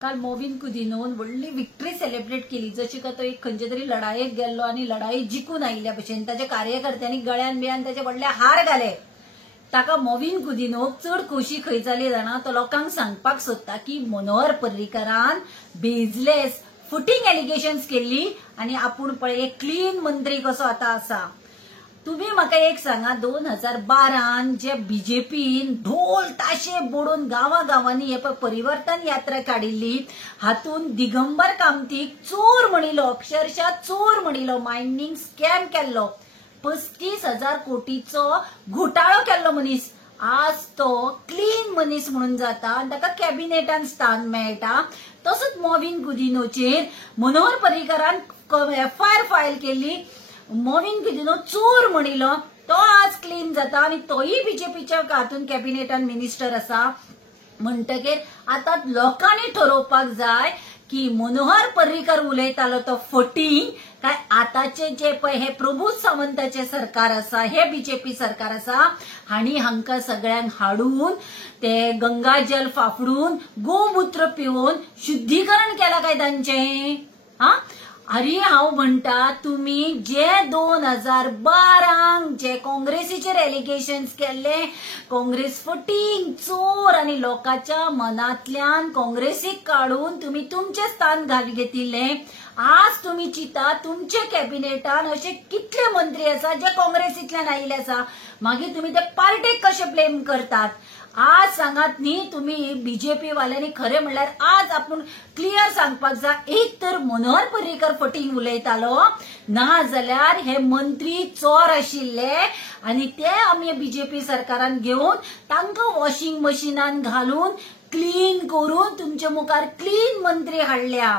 काल मोविन कुदिनोन व्हडली victory celebrate केली, जशी का तो एक खंयचे तरी लढायेक गेल्लो आणि लढाई जिखून आयिल्ल्या भशेन ताच्या कार्यकर्त्यांनी गळ्यान बिळ्यान त्याचे व्हडले हार घाले. ताका मोविन कुदिनोक चड खोशी खंय जाली जाणा, तो लोकांक सांगपाक सोदता की मनोहर पर्रीकरान बेजलेस फुटिंग एलिगेशन्स केल्ली आणि आपूण पळय एक क्लीन मंत्री कसो आता आसा. तुम्ही म्हाका एक सांगा, 2012 जे बीजेपीन ढोल ताशे बोडून गावांनी हे परिवर्तन यात्रा काडिल्ली, हातून दिगंबर कामतीक चोर म्हणिलो, अक्षरशः चोर म्हणिलो, मायनिंग स्कॅम केल्लो, 35,000 कोटीचो घोटाळो केल्लो मनीस आज तो क्लीन मनीस म्हणून जाता आणि ताका कॅबिनेटान स्थान मेळटा. तसोच मोविन कुदिनोचेर मनोहर पर्रीकरान एफआयआर फायल केली. मोविन कुदिनो चोर म्हणिलो, तो आज क्लीन जाता आणि तोही बीजेपीच्या हातून कॅबिनेटान मिनिस्टर असा. म्हणटकीर आता लोकांनी ठरवपाक जाय की मनोहर पर्रीकर उलयतालो तो फटींग काय आताचे जे पळय हे प्रभू सावंताचे सरकार असा, हे बीजेपी सरकार असा, हाणी हांका सगळ्यांक हाडून ते गंगाजल फाफडून गोमूत्र पिवून शुद्धीकरण केला काय तांचे. अरे हांव म्हणटा, तुम्ही जे 2012 जे काँग्रेसीचेर एलिगेशन्स केल्ले, काँग्रेस फटींग चोर आणि लोकांच्या मनातल्यान काँग्रेसीक काढून तुम्ही तुमचे स्थान घेतिल्ले, आज तुम्ही चिता तुमचे कॅबिनेटान असे कितले मंत्री आसा जे काँग्रेसीतल्यान आयिल्ले आसा, मागीर तुम्ही ते पार्टीक कशे ब्लेम करतात. आज सांगात न्ही, तुम्ही बीजेपी वाल्यांनी खरे म्हणल्यार आज आपण क्लियर सांगपाक जाय, एक तर मनोहर पर्रीकर फटींग उलयतालो, ना जाल्यार हे मंत्री चोर आशिल्ले आणि ते आमी बीजेपी सरकारान घेवन तांकां वॉशिंग मशीनान घालून क्लीन करून तुमच्या मुखार क्लीन मंत्री हाडल्या.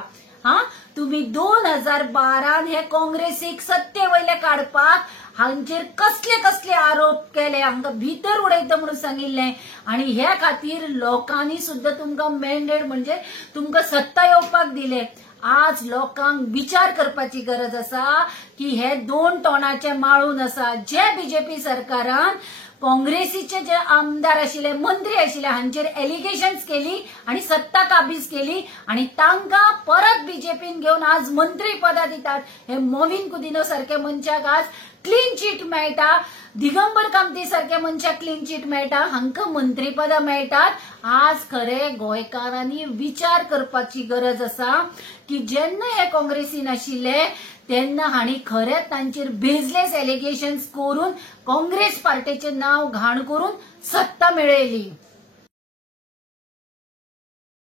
तुम्ही 2012 हे काँग्रेसीक सत्ते वयले काडपाक हांचेर कसले कसले आरोप केले, हांका भितर उडयता म्हणून सांगिल्ले आणि ह्या खातीर लोकांनी सुद्धा तुमकां मॅन्डेट म्हणजे तुमकां सत्ता येवपाक दिले. आज लोकांक विचार करपाची गरज आसा की हे 2 टोनाचे माळून आसा, जे बीजेपी सरकारान काँग्रेसीचे जे आमदार आशिल्ले, मंत्री आशिल्ले, हांचेर एलिगेशन्स केली आणि सत्ता काबीज केली आणि तांकां परत बीजेपीन घेऊन आज मंत्री पदा दितात. हे मोविन कुदिनो सारखे मनशाक आज क्लीन चीट मेळटा, दिगंबर कामती सारखे मनशाक क्लीन चीट मेळटा, हांकां मंत्री पदा मेळटात. आज खरे गोंयकारांनी विचार करपाची गरज आसा की जेन्ना हे काँग्रेसीन आशिल्ले तेन्ना हाणी खरेच तांचेर बेजलेस एलिगेशन्स करून काँग्रेस पार्टीचे नाव घाण करून सत्ता मेळयली.